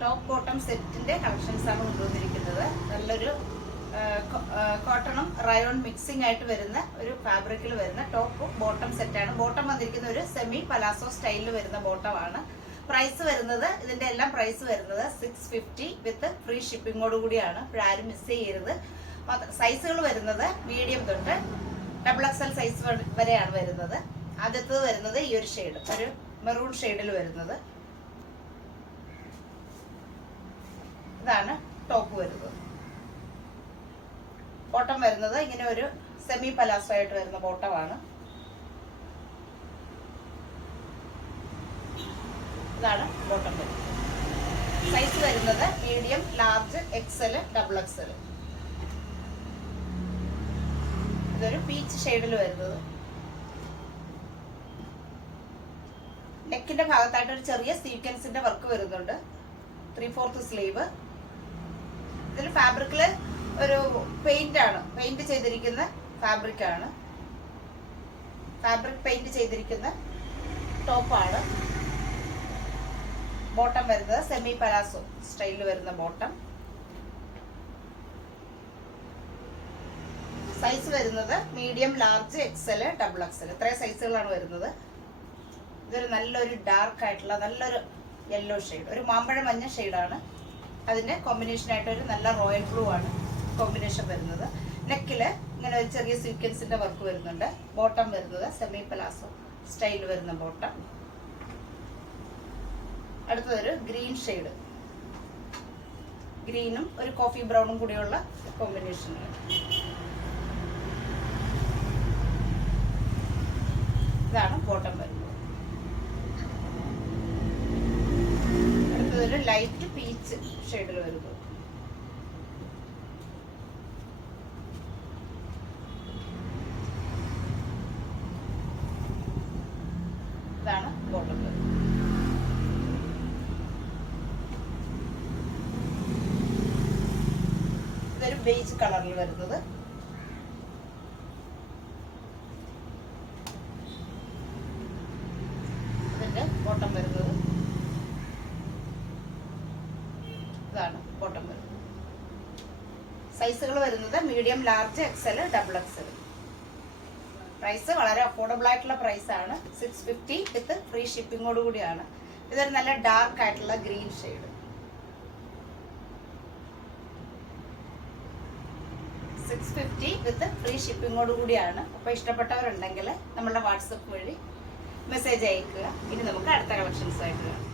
Top bottom സെറ്റിന്റെ collections ആണ് കൊണ്ടുവന്നിരിക്കുന്നത്. നല്ലൊരു കോട്ടണും റയോൺ മിക്സിംഗ് ആയിട്ട് വരുന്ന ഒരു ഫാബ്രിക്കിൽ വരുന്ന ടോപ്പ് ബോട്ടം സെറ്റാണ്. ബോട്ടം വന്നിരിക്കുന്ന ഒരു സെമി പലാസോ സ്റ്റൈലിൽ വരുന്ന ബോട്ടമാണ്. പ്രൈസ് വരുന്നത്, ഇതിന്റെ എല്ലാം പ്രൈസ് വരുന്നത് 650 വിത്ത് ഫ്രീ ഷിപ്പിങ്ങോട് കൂടിയാണ്. ഇപ്പോഴാരും മിസ് ചെയ്യരുത്. സൈസുകൾ വരുന്നത് മീഡിയം തൊട്ട് XXL സൈസ് വരെയാണ് വരുന്നത്. ആദ്യത്തത് വരുന്നത് ഈ ഒരു ഷെയ്ഡ്, ഒരു മെറൂൺ ഷെയ്ഡിൽ വരുന്നത്. ഇതാണ് ടോപ്പ് വരുന്നത്. ബോട്ടം വരുന്നത് ഇങ്ങനെ ഒരു സെമി പലാസോ ആയിട്ട് വരുന്ന ബോട്ടമാണ്. ഇതാണ് ബോട്ടം വരുന്നത്. സൈസ് വരുന്നത് മീഡിയം, ലാർജ്, XL, XXL. ഇതൊരു പീച്ച് ഷെയ്ഡിൽ വരുന്നത്. നെക്കിന്റെ ഭാഗത്തായിട്ട് ഒരു ചെറിയ സീക്വൻസിന്റെ വർക്ക് വരുന്നുണ്ട്. 3/4 സ്ലീവ്. ഇതിൽ ഫാബ്രിക്കില് ഒരു പെയിന്റ് ചെയ്തിരിക്കുന്ന ഫാബ്രിക് പെയിന്റ് ചെയ്തിരിക്കുന്ന ടോപ്പാണ്. ബോട്ടം വരുന്നത് സെമി പലാസോ സ്റ്റൈലിൽ വരുന്ന ബോട്ടം. സൈസ് വരുന്നത് മീഡിയം, ലാർജ്, XL, XXL. ഇത്രയും സൈസുകളാണ് വരുന്നത്. ഇതൊരു നല്ലൊരു ഡാർക്ക് ആയിട്ടുള്ള നല്ലൊരു യെല്ലോ ഷെയ്ഡ്, ഒരു മാമ്പഴ മഞ്ഞ ഷെയ്ഡാണ്. അതിന്റെ കോമ്പിനേഷൻ ആയിട്ട് ഒരു നല്ല റോയൽ ബ്ലൂ ആണ് കോമ്പിനേഷൻ വരുന്നത്. നെക്കില് ഇങ്ങനെ ഒരു ചെറിയ സീക്വൻസിന്റെ വർക്ക് വരുന്നുണ്ട്. ബോട്ടം വരുന്നത് സെമി പലാസോ സ്റ്റൈൽ വരുന്ന ബോട്ടം. അടുത്തതൊരു ഗ്രീൻ ഷെയ്ഡ്, ഗ്രീനും ഒരു കോഫി ബ്രൗണും കൂടിയുള്ള കോമ്പിനേഷൻ. ഇതാണ് ബോട്ടം വരുന്നത്. അടുത്തതൊരു ലൈറ്റ് പീച്ച് ഷെയ്ഡിൽ വരുന്നത്. ഇതാണ് ബോട്ടം വരുന്നത്. ഇതൊരു ബേജ് കളറിൽ വരുന്നത്. ഇതിന്റെ ബോട്ടം വരുന്നത്. ഇതാണ് ബോട്ടം വരുന്നത്. സൈസുകൾ വരുന്നത് medium, large, XL, XXL. Price വളരെ അഫോർഡബിൾ ആയിട്ടുള്ള പ്രൈസ് ആണ്. 650 വിത്ത് ഫ്രീ ഷിപ്പിങ്ങോട് കൂടിയാണ്. ഇതൊരു നല്ല ഡാർക്ക് ആയിട്ടുള്ള ഗ്രീൻ ഷെയ്ഡ്. 650 വിത്ത് ഫ്രീ ഷിപ്പിങ്ങോട് കൂടിയാണ്. അപ്പോൾ ഇഷ്ടപ്പെട്ടവരുണ്ടെങ്കിൽ നമ്മളുടെ വാട്സപ്പ് വഴി മെസ്സേജ് അയക്കുക. ഇനി നമുക്ക് അടുത്ത കളക്ഷൻസ് ആയിട്ട് കാണാം.